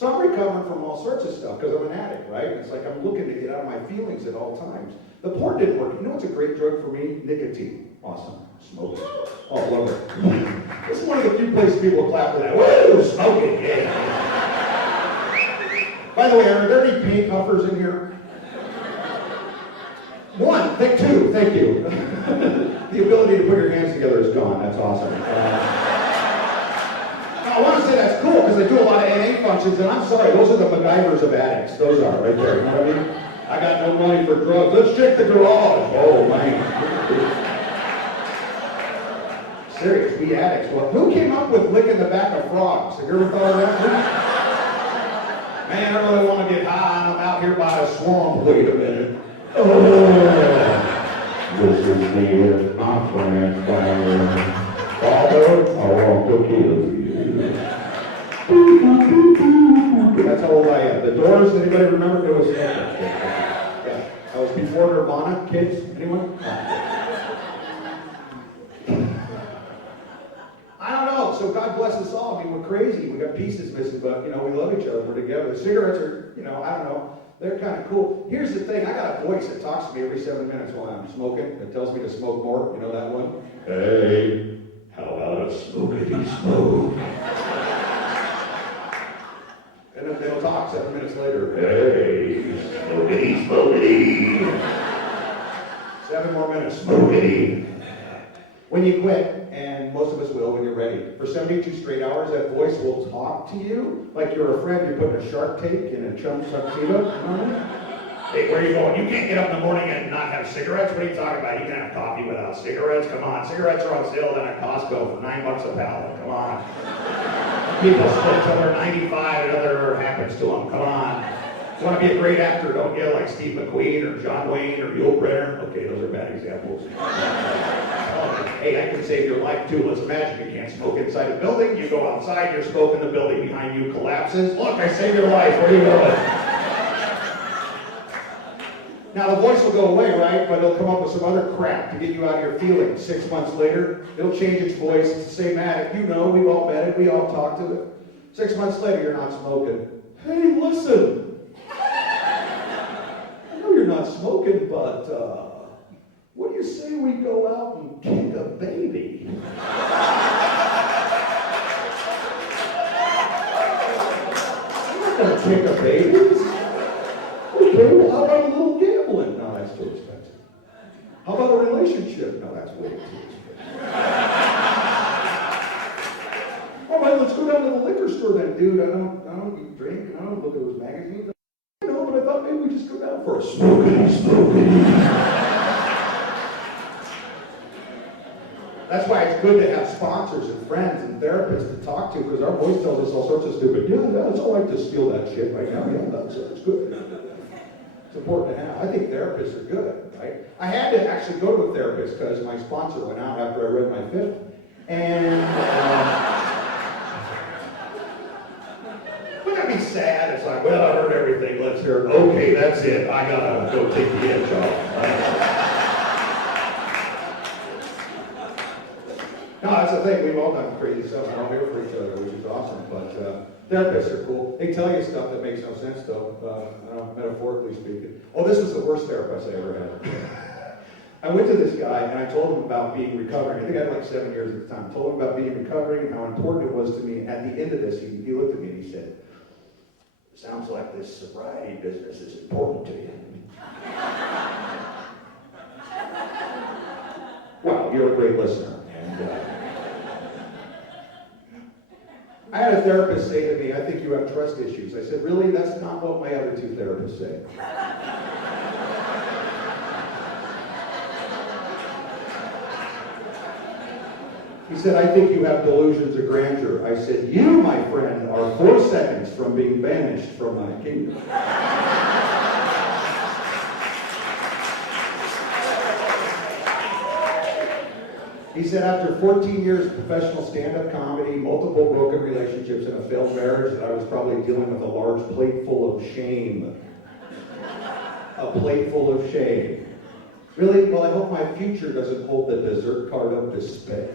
So I'm recovering from all sorts of stuff because I'm an addict, right? It's like I'm looking to get out of my feelings at all times. The porn didn't work. You know what's a great drug for me? Nicotine. Awesome. Smoke it. Oh, love it. This is one of the few places people will clap for that. Woo! Smoking, yeah. By the way, are there any paint huffers in here? One, take two, thank you. The ability to put your hands together is gone. That's awesome. I want to say that's cool because I do a lot of NA functions, and I'm sorry, those are the MacGyvers of addicts. Those are right there. You know what I mean? I got no money for drugs. Let's check the garage. Oh man. Serious, we addicts. Well, who came up with licking the back of frogs? Have you ever thought of that? Man, I really want to get high, and I'm out here by a swamp. Wait a minute. Oh, this is me, my friend, Father, I want to kill you. That's how old I am. The Doors, anybody remember? It was, yeah. I was before Nirvana. Kids, anyone? I don't know. So God bless us all. I mean, we're crazy. We got pieces missing, but, you know, we love each other. We're together. Cigarettes are, you know, I don't know. They're kind of cool. Here's the thing. I got a voice that talks to me every 7 minutes while I'm smoking. It tells me to smoke more. You know that one? Hey, how about a smokity smoke? And then they'll talk 7 minutes later. Hey, smokity, smokity. 7 more minutes, smokity. When you quit, and most of us will when you're ready, for 72 straight hours, that voice will talk to you like you're a friend you're putting a shark tank in a chum tuxedo. Hey, where are you going? You can't get up in the morning and not have cigarettes? What are you talking about? You can have coffee without cigarettes? Come on. Cigarettes are on sale down at Costco for $9 a pallet. Come on. People smoke till they're 95 and whatever happens to them. Come on. You want to be a great actor, don't you? Like Steve McQueen or John Wayne or Yul Brynner. Okay, those are bad examples. Hey, I can save your life too. Let's imagine you can't smoke inside a building. You go outside, your smoke in the building behind you collapses. Look, I saved your life. Where are you going? Now the voice will go away, right? But it'll come up with some other crap to get you out of your feelings. 6 months later, it'll change its voice. It's the same addict. You know, we've all met it. We all talk to it. 6 months later, you're not smoking. Hey, listen. I know you're not smoking, but what do you say we go out and kick a baby? I'm not going to kick a baby. Okay, well, how about a little gambling? No, that's too expensive. How about a relationship? No, that's way too expensive. All right, let's go down to the liquor store then, dude. I don't drink, and I don't look at those magazines. I know, but I thought maybe we just go down for a smokey. That's why it's good to have sponsors and friends and therapists to talk to, because our voice tells us all sorts of stupid, yeah, it's all right to steal that shit right now. Yeah, that's good. It's important to have. I think therapists are good, right? I had to actually go to a therapist because my sponsor went out after I read my fifth. And wouldn't that be sad? It's like, well, I heard everything. Let's hear it. Okay, that's it. I gotta go take the edge off. No, that's the thing. We've all done crazy stuff. We're all here for each other, which is awesome. But therapists are cool. They tell you stuff that makes no sense, though, metaphorically speaking. Oh, this was the worst therapist I ever had. I went to this guy, and I told him about being recovering. I think I had like 7 years at the time. I told him about being recovering and how important it was to me. At the end of this, he looked at me and he said, sounds like this sobriety business is important to you. Well, you're a great listener. I had a therapist say to me, I think you have trust issues. I said, really? That's not what my other 2 therapists say. He said, I think you have delusions of grandeur. I said, you, my friend, are 4 seconds from being banished from my kingdom. He said, after 14 years of professional stand-up comedy, multiple broken relationships, and a failed marriage, that I was probably dealing with a large plate full of shame. A plate full of shame. Really? Well, I hope my future doesn't hold the dessert card of despair.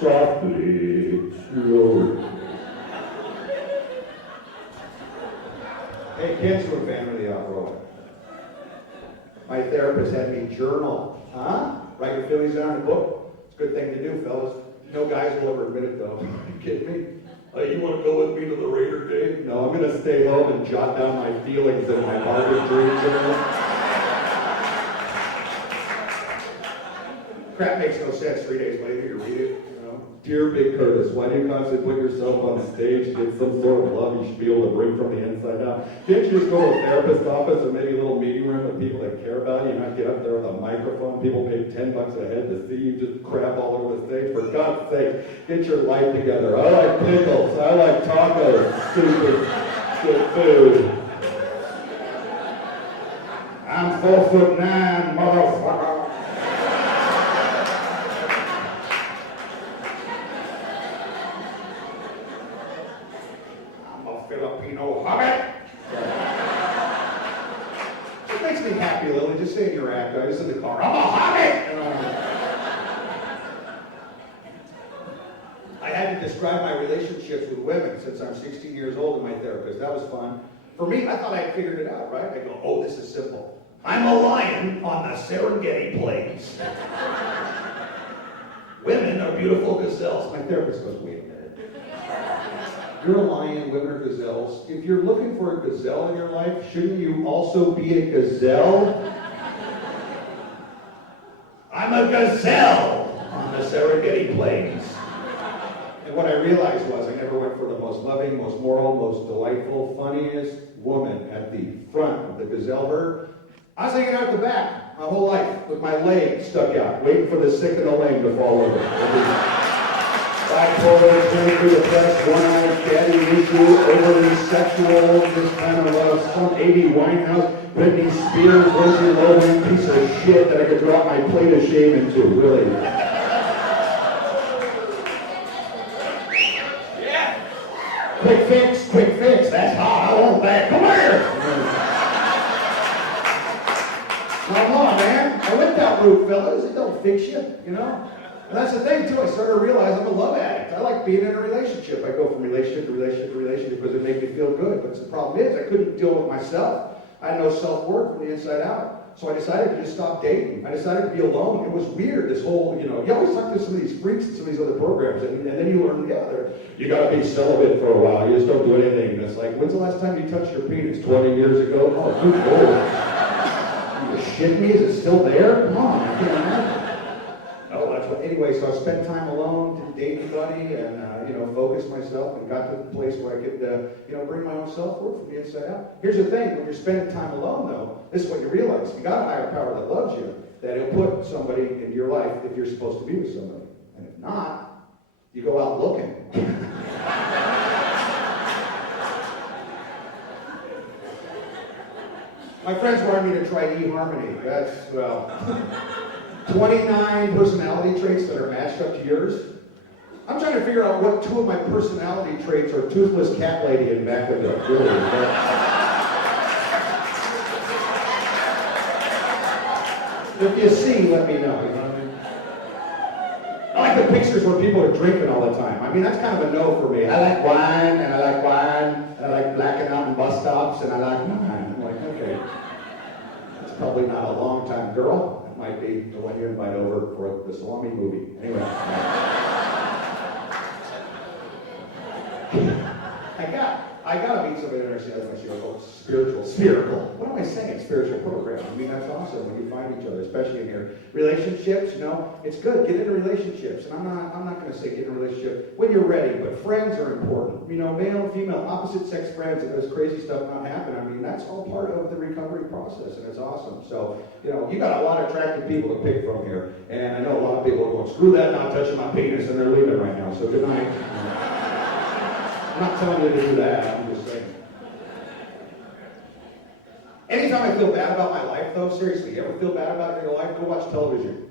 softly, slowly. Hey, kids who are fan of the off-road. My therapist had me journal. Huh? Write your feelings down in a book. It's a good thing to do, fellas. No guys will ever admit it, though. You kidding me? You want to go with me to the Raider game? No, I'm going to stay home and jot down my feelings in my Margaret Dream journal. Crap makes no sense. 3 days later, you read it. Dear Big Kurtis, why do you constantly put yourself on stage? Get some sort of love you should be able to bring from the inside out. Can't you just go to a therapist's office or maybe a little meeting room with people that care about you, not get up there with a microphone? People pay $10 a head to see you just crap all over the stage. For God's sake, get your life together. I like pickles. I like tacos. Stupid good food. I'm 4'9", motherfucker. Filipino hobbit. It makes me happy, Lily. Just saying your act. I was in the car. I'm a hobbit. I had to describe my relationships with women since I'm 16 years old and my therapist. That was fun. For me, I thought I had figured it out, right? I go, oh, this is simple. I'm a lion on the Serengeti Plains. Women are beautiful gazelles. My therapist goes, wait a minute. You're a lion, women are gazelles. If you're looking for a gazelle in your life, shouldn't you also be a gazelle? I'm a gazelle on the Serengeti Plains. And what I realized was I never went for the most loving, most moral, most delightful, funniest woman at the front of the gazelle herd. I was hanging out the back my whole life with my leg stuck out, waiting for the sick and the lame to fall over. Bipolar, clinically depressed, one-eyed, daddy issue, overly sexual, just kind of some 80 Winehouse, Britney Spears, Lindsay Lohan, piece of shit that I could drop my plate of shame into, really. Yeah. Quick fix, that's hot, I want that, come here! Come on, man, I went that route, fellas, it don't fix you, you know? And that's the thing, too. I started to realize I'm a love addict. I like being in a relationship. I go from relationship to relationship to relationship because it makes me feel good. But the problem is I couldn't deal with myself. I had no self-worth from the inside out. So I decided to just stop dating. I decided to be alone. It was weird, this whole, you always talk to some of these freaks and some of these other programs, and then you learn, you got to be celibate for a while. You just don't do anything. And it's like, when's the last time you touched your penis? 20 years ago? Oh, good Lord. You shit me? Is it still there? Come on, I can't imagine. Anyway, so I spent time alone, didn't date anybody, and focused myself and got to the place where I could, bring my own self-worth from the inside out. Here's the thing: when you're spending time alone, though, this is what you realize: you got a higher power that loves you, that he'll put somebody in your life if you're supposed to be with somebody, and if not, you go out looking. My friends wanted me to try eHarmony. That's 29 personality traits that are matched up to yours. I'm trying to figure out what two of my personality traits are toothless cat lady and back of the really. If you see, let me know. You know what I mean? I like the pictures where people are drinking all the time. I mean, that's kind of a no for me. I like wine, and I like blacking out in bus stops, and I like wine. I'm like, okay, that's probably not a long time girl. Might be the one you invite over for the salami movie. Anyway. I gotta meet somebody that understands my spiritual. What am I saying? Spiritual program. I mean, that's awesome when you find each other, especially in your relationships. It's good. Get into relationships. And I'm not going to say get in a relationship when you're ready, but friends are important. Male and female, opposite sex friends, and there's crazy stuff not happen. I mean, that's all part of the recovery process, and it's awesome. So, you got a lot of attractive people to pick from here, and I know a lot of people are going, screw that, not touching my penis, and they're leaving right now. So good night. I'm not telling you to do that. I'm just saying. Anytime I feel bad about my life, though, seriously, you ever feel bad about your life? Go watch television.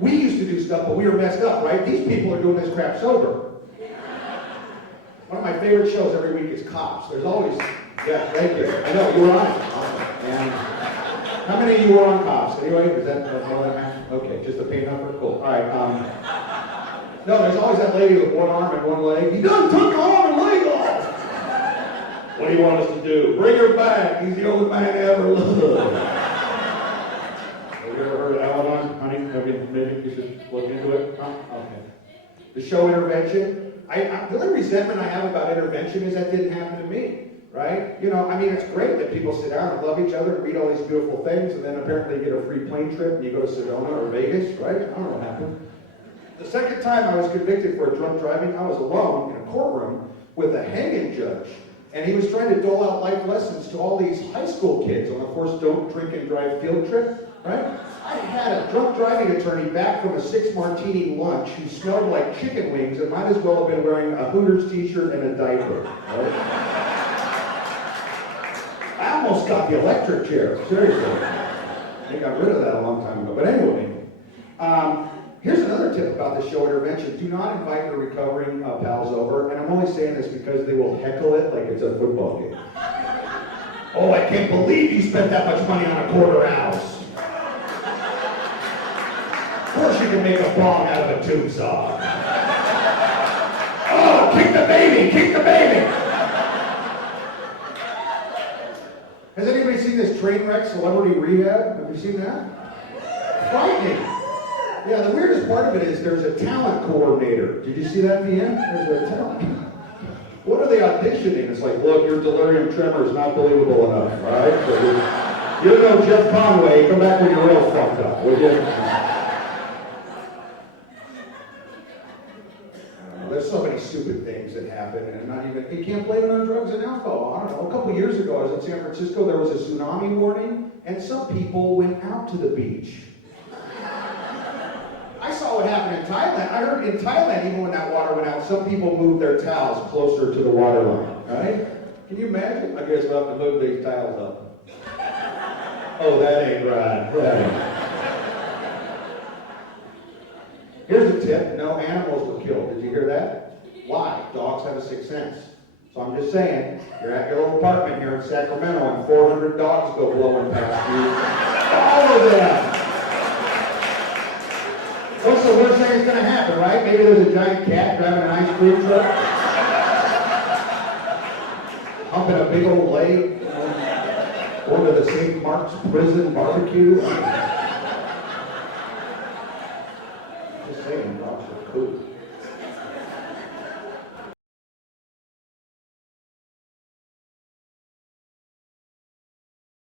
We used to do stuff, but we were messed up, right? These people are doing this crap sober. One of my favorite shows every week is Cops. There's always, yeah, thank you. I know, you were on it. Awesome. And how many of you were on Cops? Anyway, is that more than half? Okay, just a paid number? Cool. All right. No, there's always that lady with one arm and one leg. He done took arm and leg off. What do you want us to do? Bring her back. He's the only man I ever loved. Have you ever heard of Al-Anon, honey? Maybe you should look into it. Huh? Okay. The show Intervention. The only resentment I have about intervention is that didn't happen to me, right? You know, I mean, it's great that people sit down and love each other and read all these beautiful things, and then apparently you get a free plane trip and you go to Sedona or Vegas, right? I don't know what happened. The second time I was convicted for drunk driving, I was alone in a courtroom with a hanging judge, and he was trying to dole out life lessons to all these high school kids on the Force Don't Drink and Drive field trip, right? I had a drunk driving attorney back from a 6-martini lunch who smelled like chicken wings and might as well have been wearing a Hooters t-shirt and a diaper, right? I almost got the electric chair, seriously. I got rid of that a long time ago. But anyway, here's another tip about the show Intervention. Do not invite your recovering pals over, and I'm only saying this because they will heckle it like it's a football game. Oh, I can't believe you spent that much money on a quarter ounce. Of course you can make a bong out of a tube saw. Oh, kick the baby, kick the baby. Has anybody seen this train wreck, Celebrity Rehab? Have you seen that? Frightening. Yeah, the weirdest part of it is there's a talent coordinator. Did you see that at the end? There's a talent. What are they auditioning? It's like, look, your delirium tremor is not believable enough, right? So you're no Jeff Conway. Come back when you're real fucked up, would you? There's so many stupid things that happen, and not even, you can't blame it on drugs and alcohol. I don't know, a couple years ago, I was in San Francisco, there was a tsunami warning, and some people went out to the beach. I saw what happened in Thailand. I heard in Thailand, even when that water went out, some people moved their towels closer to the water line, right? Can you imagine? I guess we'll have to move these towels up. Oh, that ain't right. That ain't. Here's a tip, no animals were killed. Did you hear that? Why? Dogs have a sixth sense. So I'm just saying, you're at your little apartment here in Sacramento and 400 dogs go blowing past you. All of them! What's the worst thing that's going to happen, right? Maybe there's a giant cat driving an ice cream truck. Humping a big old leg. Going to the St. Mark's prison barbecue. Just saying, dogs are cool.